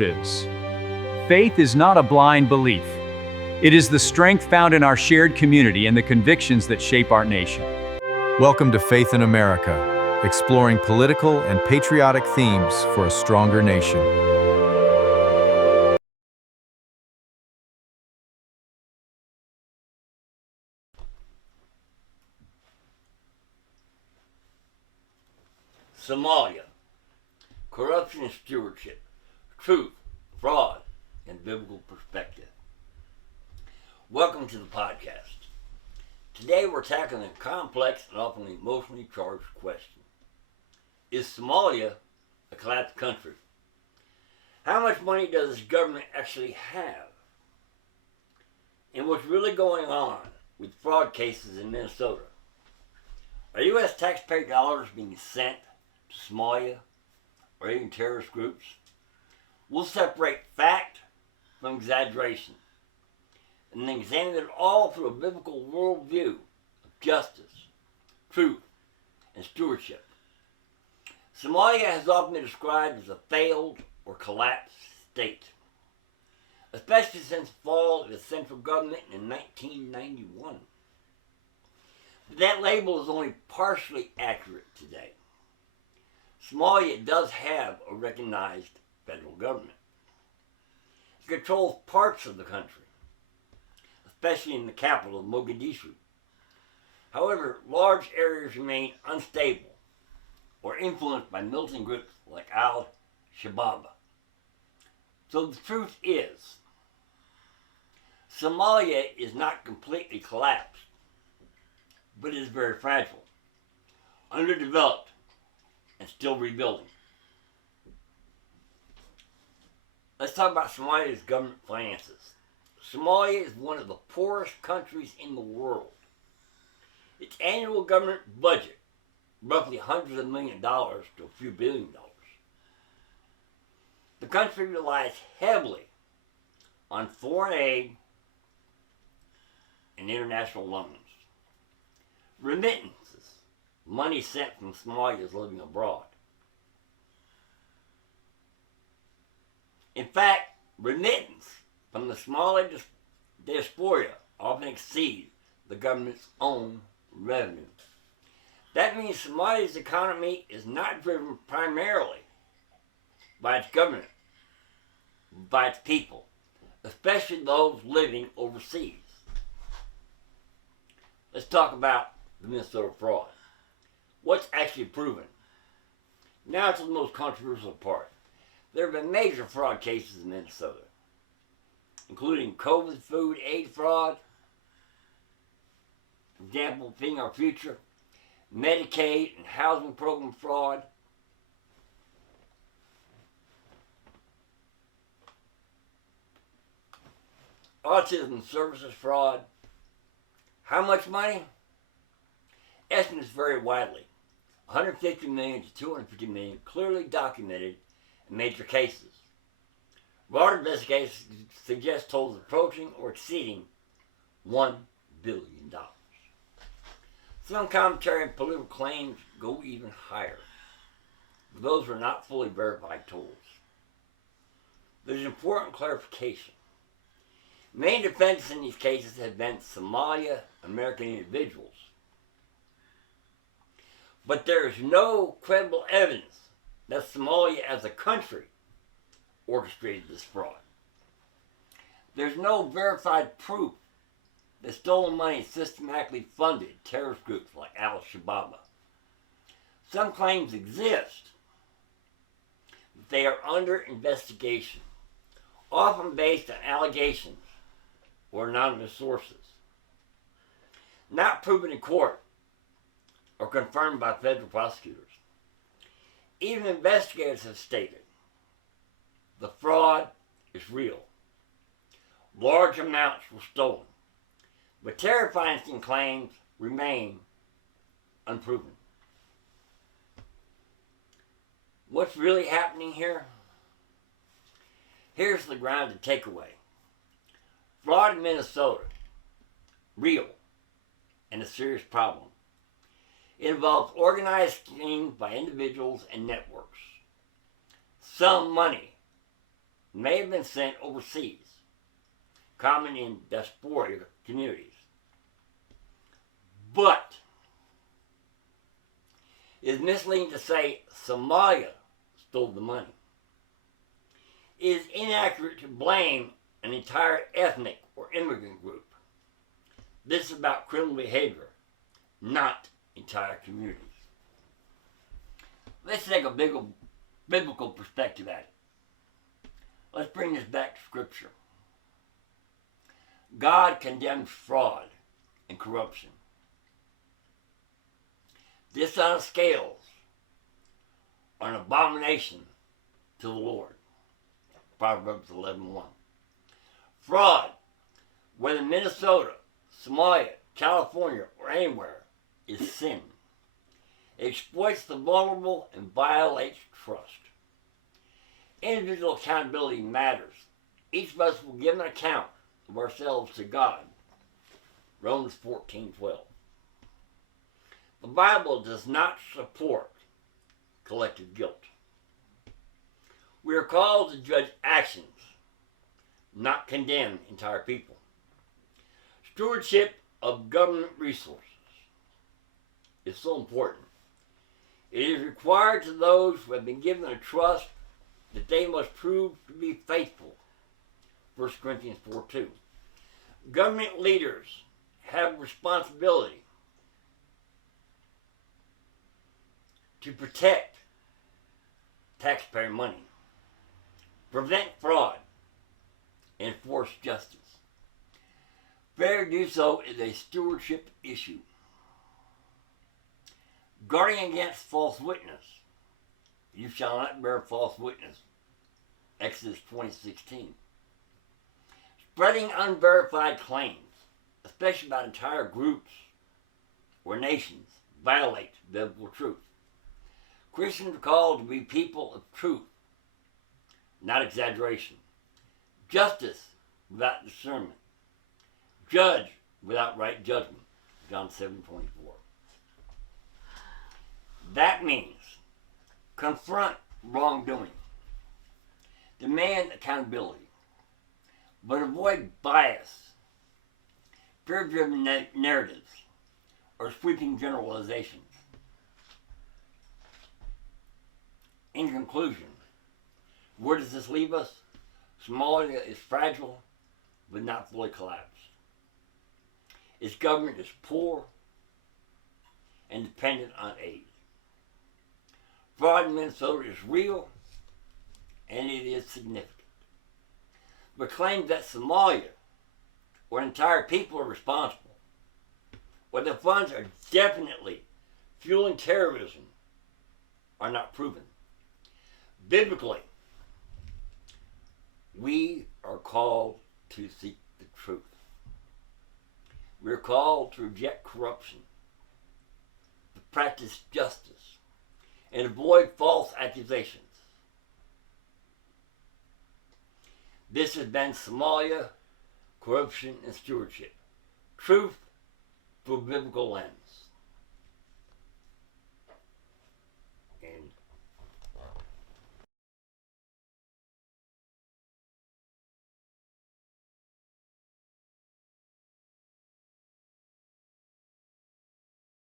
is. Faith is not a blind belief. It is the strength found in our shared community and the convictions that shape our nation. Welcome to Faith in America, exploring political and patriotic themes for a stronger nation. Somalia, corruption and stewardship, truth, fraud, and biblical perspective. Welcome to the podcast. Today we're tackling a complex and often emotionally charged question. Is Somalia a collapsed country? How much money does this government actually have? And what's really going on with fraud cases in Minnesota? Are U.S. taxpayer dollars being sent to Somalia or even terrorist groups? We'll separate fact from exaggeration and then examine it all through a biblical worldview of justice, truth, and stewardship. Somalia has often been described as a failed or collapsed state, especially since the fall of the central government in 1991. But that label is only partially accurate today. Somalia does have a recognized federal government. It controls parts of the country, especially in the capital of Mogadishu. However, large areas remain unstable or influenced by militant groups like al-Shabaab. So the truth is, Somalia is not completely collapsed, but it is very fragile, underdeveloped, and still rebuilding. Let's talk about Somalia's government finances. Somalia is one of the poorest countries in the world. Its annual government budget, roughly hundreds of millions of dollars to a few $1 billion. The country relies heavily on foreign aid and international loans. Remittances, money sent from Somalians living abroad. In fact, remittance from the Somali diaspora often exceed the government's own revenue. That means Somalia's economy is not driven primarily by its government, by its people, especially those living overseas. Let's talk about the Minnesota fraud. What's actually proven? Now to the most controversial part. There have been major fraud cases in Minnesota, including COVID food aid fraud, for example, Feeding Our Future, Medicaid and housing program fraud, autism services fraud. How much money? Estimates vary widely. 150 million to 250 million, clearly documented in major cases. Broader investigations suggest totals approaching or exceeding $1 billion. Some commentary and political claims go even higher. But those are not fully verified totals. There's important clarification. Main defendants in these cases have been Somalia American individuals. But there is no credible evidence that Somalia as a country orchestrated this fraud. There's no verified proof that stolen money systematically funded terrorist groups like al-Shabaab. Some claims exist, but they are under investigation, often based on allegations or anonymous sources, not proven in court or confirmed by federal prosecutors. Even investigators have stated the fraud is real. Large amounts were stolen, but terror financing claims remain unproven. What's really happening here? Here's the grounded takeaway. Fraud in Minnesota, real, and a serious problem. It involves organized schemes by individuals and networks. Some money may have been sent overseas, common in diaspora communities. But it is misleading to say Somalia stole the money. It is inaccurate to blame an entire ethnic or immigrant group. This is about criminal behavior, not entire communities. Let's take a biblical perspective at it. Let's bring this back to Scripture. God condemns fraud and corruption. Dishonest scales are an abomination to the Lord. Proverbs 11:1. Fraud, whether Minnesota, Somalia, California, or anywhere, is sin. It exploits the vulnerable and violates trust. Individual accountability matters. Each of us will give an account of ourselves to God. Romans 14:12. The Bible does not support collective guilt. We are called to judge actions, not condemn entire people. Stewardship of government resources is so important. It is required to those who have been given a trust that they must prove to be faithful. 1 Corinthians 4:2. Government leaders have responsibility to protect taxpayer money, prevent fraud, and enforce justice. Failure to do so is a stewardship issue. Guarding against false witness. You shall not bear false witness. Exodus 20:16. Spreading unverified claims, especially about entire groups or nations, violates biblical truth. Christians are called to be people of truth, not exaggeration. Justice without discernment. Judge without right judgment. John 7:24. That means confront wrongdoing. Demand accountability. But avoid bias, fear-driven narratives, or sweeping generalizations. In conclusion, where does this leave us? Somalia is fragile, but not fully collapsed. Its government is poor and dependent on aid. Fraud in Minnesota is real, and it is significant. But claims that Somalia or entire people are responsible, or the funds are definitely fueling terrorism, are not proven. Biblically, we are called to seek the truth. We are called to reject corruption, to practice justice, and avoid false accusations. This has been Somalia, Corruption and Stewardship. Truth through a biblical lens.